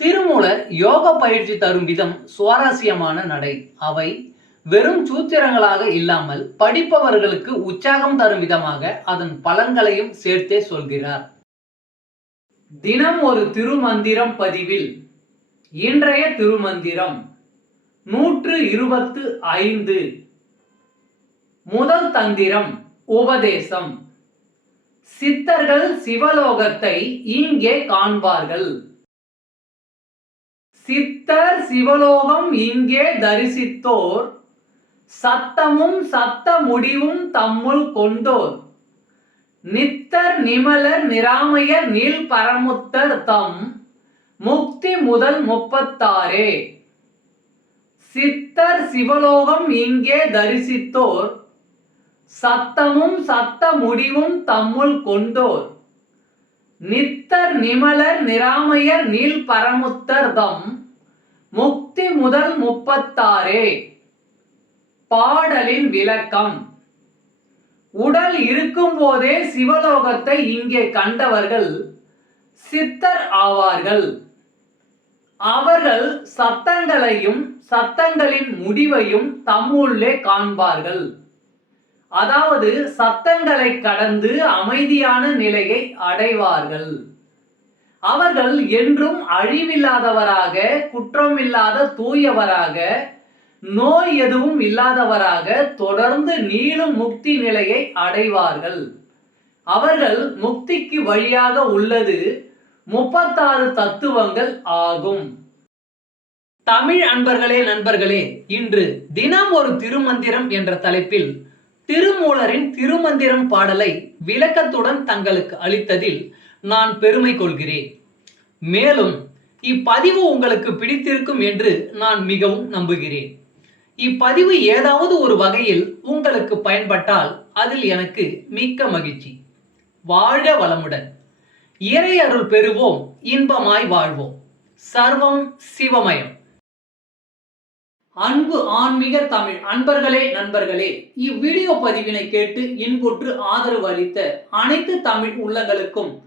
திருமூலர் யோக பயிற்சி தரும் விதம் சுவாரஸ்யமான நடை. அவை வெறும் சூத்திரங்களாக இல்லாமல் படிப்பவர்களுக்கு உற்சாகம் தரும் விதமாக அதன் பலன்களையும் சேர்த்தே சொல்கிறார். தினம் ஒரு திருமந்திரம் பதிவில் இன்றைய திருமந்திரம் நூற்று இருபத்து ஐந்து. முதல் தந்திரம் உபதேசம். சித்தர்கள் சிவலோகத்தை இங்கே காண்பார்கள். சித்தர் சிவலோகம் இங்கே தரிசித்தோர். சத்தமும் சத்த முடிவும் தம்முள் கொண்டோர். நித்தர் நிமலர் நிராமையர் நீல் பரமுத்தர் தம். முக்தி முதல் முப்பத்தாறே. சித்தர் சிவலோகம் இங்கே தரிசித்தோர். சத்தமும் சத்த முடிவும் தம்முள் கொண்டோர். நித்தர் நிமலர் நிராமையர் நீல் பரமுத்தர் தம். முக்தி முதல் முப்பத்தாறே. பாடலின் விளக்கம். உடல் இருக்கும் போதே சிவலோகத்தை இங்கே கண்டவர்கள் சித்தர் ஆவார்கள். அவர்கள் சத்தங்களையும் சத்தங்களின் முடிவையும் தம்முள்ளே காண்பார்கள். அதாவது சத்தங்களை கடந்து அமைதியான நிலையை அடைவார்கள். அவர்கள் என்றும் அழிவில்லாதவராக குற்றமில்லாத தூயவராக நோய் எதுவும் இல்லாதவராக தொடர்ந்து நீளும் முக்தி நிலையை அடைவார்கள். அவர்கள் முக்திக்கு வழியாக உள்ளது முப்பத்தாறு தத்துவங்கள் ஆகும். தமிழ் அன்பர்களே நண்பர்களே இன்று தினம் ஒரு திருமந்திரம் என்ற தலைப்பில் திருமூலரின் திருமந்திரம் பாடலை விளக்கத்துடன் தங்களுக்கு அளித்ததில் நான் பெருமை கொள்கிறேன். மேலும் இப்பதிவு உங்களுக்கு பிடித்திருக்கும் என்று நான் மிகவும் நம்புகிறேன். இப்பதிவு ஏதாவது ஒரு வகையில் உங்களுக்கு பயன்பட்டால் அதில் எனக்கு மிக்க மகிழ்ச்சி. வாழ்க வளமுடன். இறை அருள் பெறுவோம் இன்பமாய் வாழ்வோம். சர்வம் சிவமயம். அன்பு ஆன்மீக தமிழ் அன்பர்களே நண்பர்களே இவ்வீடியோ பதிவினை கேட்டு இன்புற்று ஆதரவு அளித்த அனைத்து தமிழ் உள்ளங்களுக்கும்